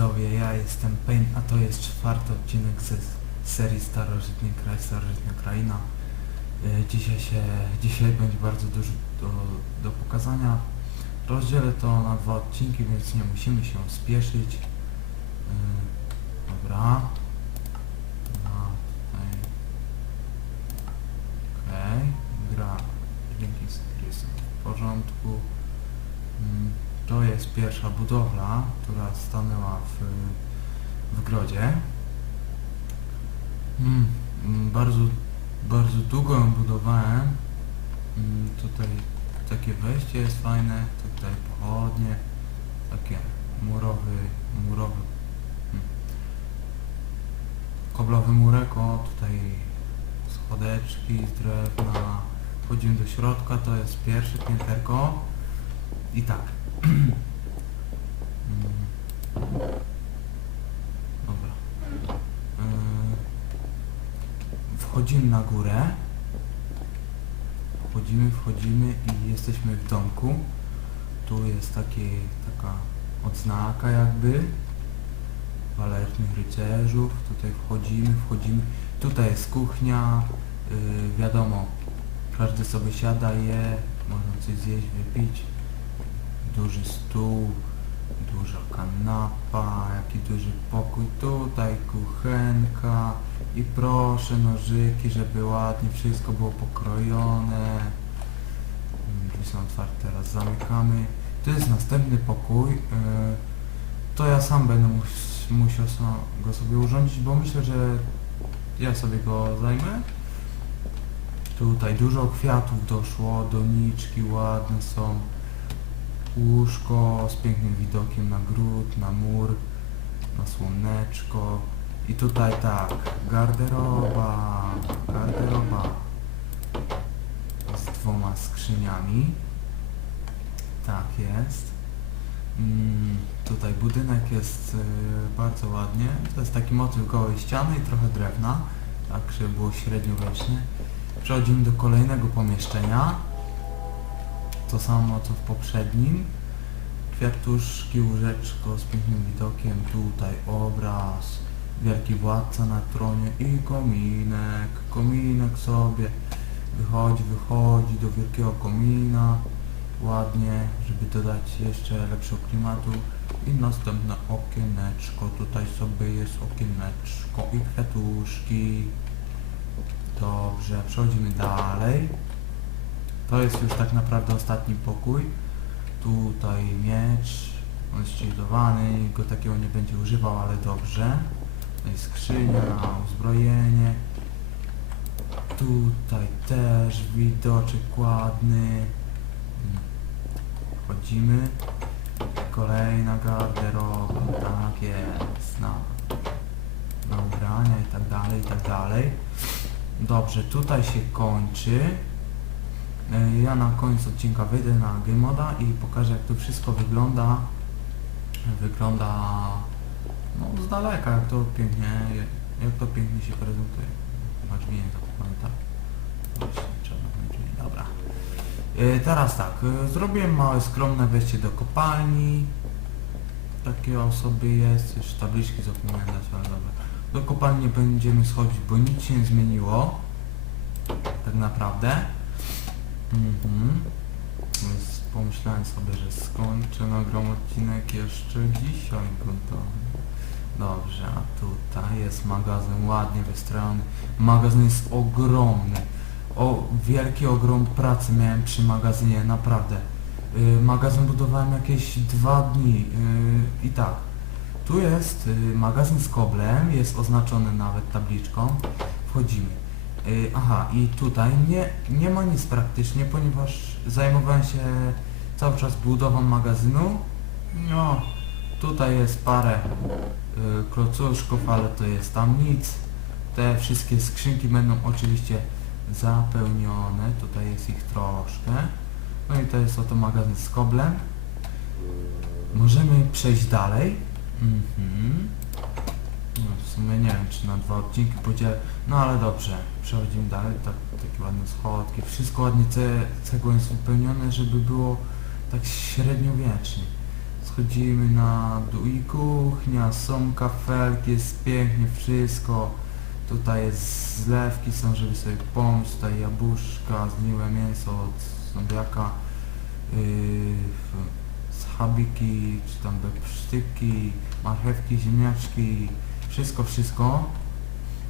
widzowie, ja jestem Pain, a to jest czwarty odcinek ze serii Starożytny Kraj, Starożytna Kraina. E, Dzisiaj się, dzisiaj będzie bardzo dużo do, do pokazania. Rozdzielę to na dwa odcinki, więc nie musimy się spieszyć. E, Dobra. Okej, gra. Dźwięki są w porządku. To jest pierwsza budowla, która stanęła w, w grodzie. Mm, Bardzo, bardzo długo ją budowałem. Mm, Tutaj takie wejście jest fajne, tutaj pochodnie, takie murowy, murowy, mm, koblowy murek, o tutaj schodeczki z drewna. Wchodzimy do środka, to jest pierwsze pięterko. I tak. Dobra. Yy, Wchodzimy na górę. Wchodzimy, wchodzimy i jesteśmy w domku. Tu jest takie, taka odznaka jakby walecznych rycerzów. Tutaj wchodzimy, wchodzimy. Tutaj jest kuchnia. Yy, wiadomo, każdy sobie siada, je, można coś zjeść, wypić. Duży stół, duża kanapa, jaki duży pokój. Tutaj kuchenka i proszę nożyki, żeby ładnie wszystko było pokrojone. Drzwi są otwarte, teraz zamykamy. To jest następny pokój. Yy, To ja sam będę mus, musiał go sobie urządzić, bo myślę, że ja sobie go zajmę. Tutaj dużo kwiatów doszło, doniczki ładne są. Łóżko z pięknym widokiem na gród, na mur, na słoneczko. I tutaj tak, garderoba, garderoba z dwoma skrzyniami. Tak jest. Mm, tutaj budynek jest y, bardzo ładnie. To jest taki motyw gołej ściany i trochę drewna, tak żeby było średniowieczne. Przechodzimy do kolejnego pomieszczenia. To samo co w poprzednim. Kwiatuszki, łóżeczko z pięknym widokiem. Tutaj obraz. Wielki władca na tronie i kominek. Kominek sobie wychodzi, wychodzi do wielkiego komina. Ładnie, żeby dodać jeszcze lepszego klimatu. I następne okieneczko. Tutaj sobie jest okieneczko i kwiatuszki. Dobrze, przechodzimy dalej. To jest już tak naprawdę ostatni pokój. Tutaj miecz, on jest nikt go takiego nie będzie używał, ale dobrze. Tutaj skrzynia, uzbrojenie. Tutaj też widoczek ładny. Wchodzimy. Kolejna garderoba, tak jest. Na, na ubrania i tak dalej, i tak dalej. Dobrze, tutaj się kończy. E, Ja na koniec odcinka wyjdę na Game Moda i pokażę jak to wszystko wygląda. Wygląda no z daleka, jak to pięknie, jak to pięknie się prezentuje. Chyba drzwi nie zapamiętam. Właśnie, trzeba drzwi, dobra. E, Teraz tak, e, zrobiłem małe skromne wejście do kopalni. Takie osoby jest, już tabliczki zapomniałem dać, ale dobra. Do kopalni będziemy schodzić, bo nic się nie zmieniło. Tak naprawdę. Mhm. Pomyślałem sobie, że skończę nagram odcinek jeszcze dzisiaj gotowy. Dobrze, a tutaj jest magazyn ładnie wystrojony. Magazyn jest ogromny. O, wielki ogrom pracy miałem przy magazynie, naprawdę. Yy, magazyn budowałem jakieś dwa dni yy, i tak. Tu jest y, magazyn z koblem, jest oznaczony nawet tabliczką. Wchodzimy. Y, aha, i tutaj nie, nie ma nic praktycznie, ponieważ zajmowałem się cały czas budową magazynu. No, tutaj jest parę y, klocuszków, ale to jest tam nic. Te wszystkie skrzynki będą oczywiście zapełnione. Tutaj jest ich troszkę. No i to jest oto magazyn z koblem. Możemy przejść dalej. Mhm. W sumie nie wiem, czy na dwa odcinki podzielę. No ale dobrze, przechodzimy dalej. Tak, takie ładne schodki. Wszystko ładnie ce cegłą jest wypełnione, żeby było tak średniowiecznie. schodzimy na dół i kuchnia, są kafelki, jest pięknie wszystko. Tutaj jest zlewki, są żeby sobie pomóc, tutaj jabłuszka, zgniłe mięso od zombiaka, yy, schabiki, czy tam besztyki, marchewki, ziemniaczki, wszystko, wszystko.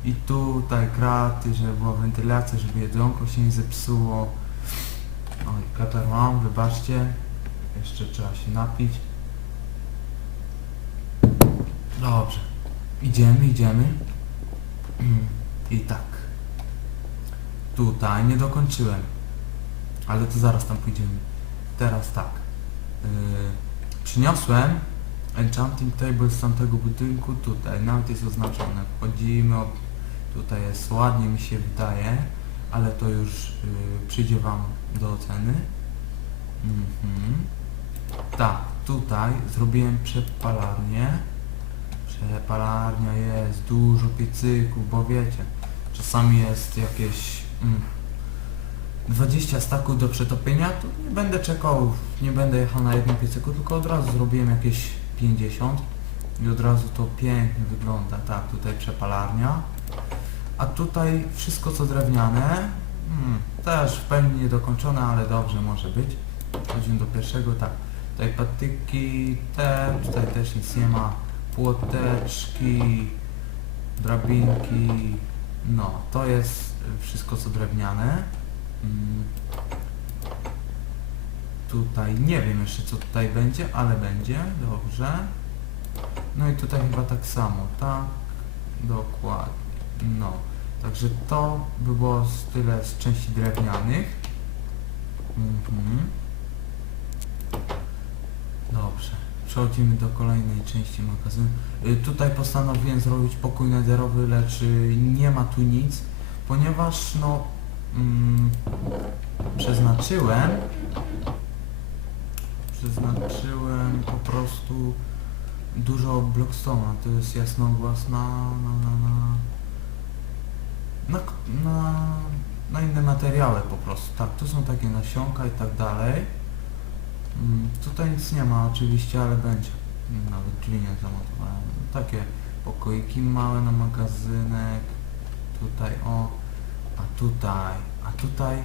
I tutaj kraty, żeby była wentylacja, żeby jedzonko się nie zepsuło. Oj, katar mam, wybaczcie. Jeszcze trzeba się napić. Dobrze. Idziemy, idziemy. I tak. Tutaj nie dokończyłem. Ale to zaraz tam pójdziemy. Teraz tak. Yy, przyniosłem enchanting table z tamtego budynku tutaj. Nawet jest oznaczone. Wchodzimy. Tutaj jest ładnie mi się wydaje. Ale to już yy, przyjdzie Wam do oceny. Mhm. Tak, tutaj zrobiłem przepalarnię. Przepalarnia jest, dużo piecyków, bo wiecie, czasami jest jakieś mm, 20 staków do przetopienia, to nie będę czekał, nie będę jechał na jednym piecyku, tylko od razu zrobiłem jakieś 50 i od razu to pięknie wygląda. Tak, tutaj przepalarnia. A tutaj wszystko co drewniane, mm, też w pełni niedokończone, ale dobrze może być. Chodzimy do pierwszego, tak. Tutaj patyki, te, tutaj też nic nie ma. Płoteczki, drabinki. No, to jest wszystko co drewniane. Mm. Tutaj nie wiem jeszcze co tutaj będzie, ale będzie, dobrze. No i tutaj chyba tak samo, tak, dokładnie. No, także to by było z tyle z części drewnianych. Mhm. Dobrze. Przechodzimy do kolejnej części magazynu. Y, Tutaj postanowiłem zrobić pokój nederowy, lecz y, nie ma tu nic, ponieważ no mm, przeznaczyłem przeznaczyłem po prostu dużo blockstone'a, to jest jasnogłas na na na na na, na, na inne materiały po prostu. Tak, tu są takie nasionka i tak dalej. Mm, Tutaj nic nie ma oczywiście, ale będzie. Nawet nie zamontowałem. Takie pokoiki małe na magazynek. Tutaj o. A tutaj. A tutaj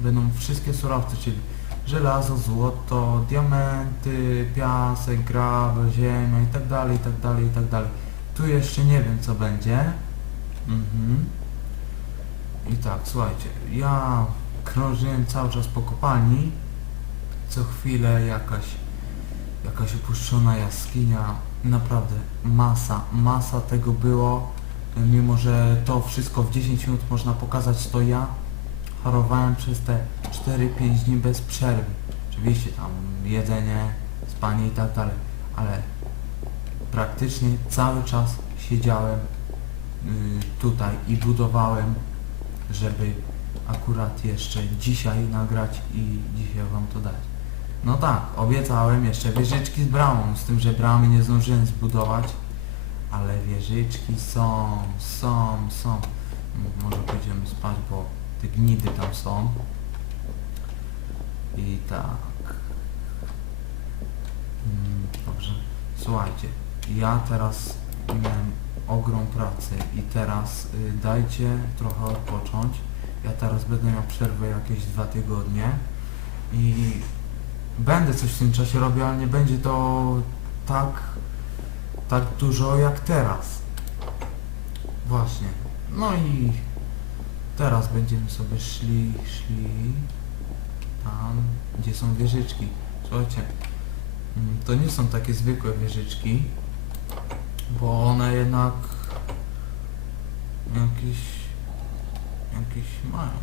będą wszystkie surowce, czyli żelazo, złoto, diamenty, piasek, gravel, ziemia i tak dalej, i tak dalej, i tak dalej. Tu jeszcze nie wiem co będzie. Mhm. I tak, słuchajcie, ja krążyłem cały czas po kopalni co chwilę jakaś jakaś opuszczona jaskinia. Naprawdę masa, masa tego było. Mimo, że to wszystko w 10 minut można pokazać, to ja harowałem przez te 4-5 dni bez przerwy. Oczywiście tam jedzenie, spanie i tak dalej, ale praktycznie cały czas siedziałem y, tutaj i budowałem, żeby akurat jeszcze dzisiaj nagrać i dzisiaj wam to dać. No tak, obiecałem jeszcze wieżyczki z bramą, z tym, że bramy nie zdążyłem zbudować, ale wieżyczki są, są, są. Może pójdziemy spać, bo te gnidy tam są. I tak. Mm, Dobrze. Słuchajcie, ja teraz miałem ogrom pracy i teraz y, dajcie trochę odpocząć. Ja teraz będę miał przerwę jakieś dwa tygodnie i będę coś w tym czasie robił, ale nie będzie to tak, tak dużo jak teraz. Właśnie. No i teraz będziemy sobie szli, szli tam, gdzie są wieżyczki. Słuchajcie, mm, to nie są takie zwykłe wieżyczki, bo one jednak jakieś jakieś mają.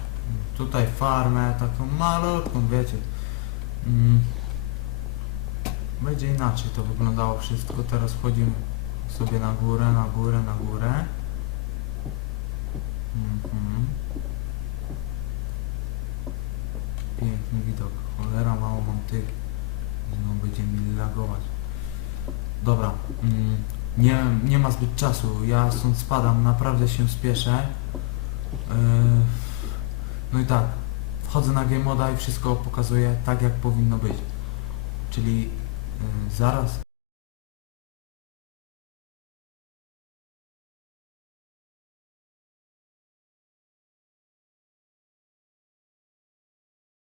Tutaj farmę taką malutką, wiecie. Mm. Będzie inaczej to wyglądało wszystko. Teraz wchodzimy sobie na górę, na górę, na górę. Mhm. Piękny widok. Cholera, mało mam tych. Znowu będzie mi lagować. Dobra. Mm. Nie, nie ma zbyt czasu. Ja stąd spadam. Naprawdę się spieszę. Yy, No i tak, wchodzę na game moda i wszystko pokazuje tak jak powinno być. Czyli zaraz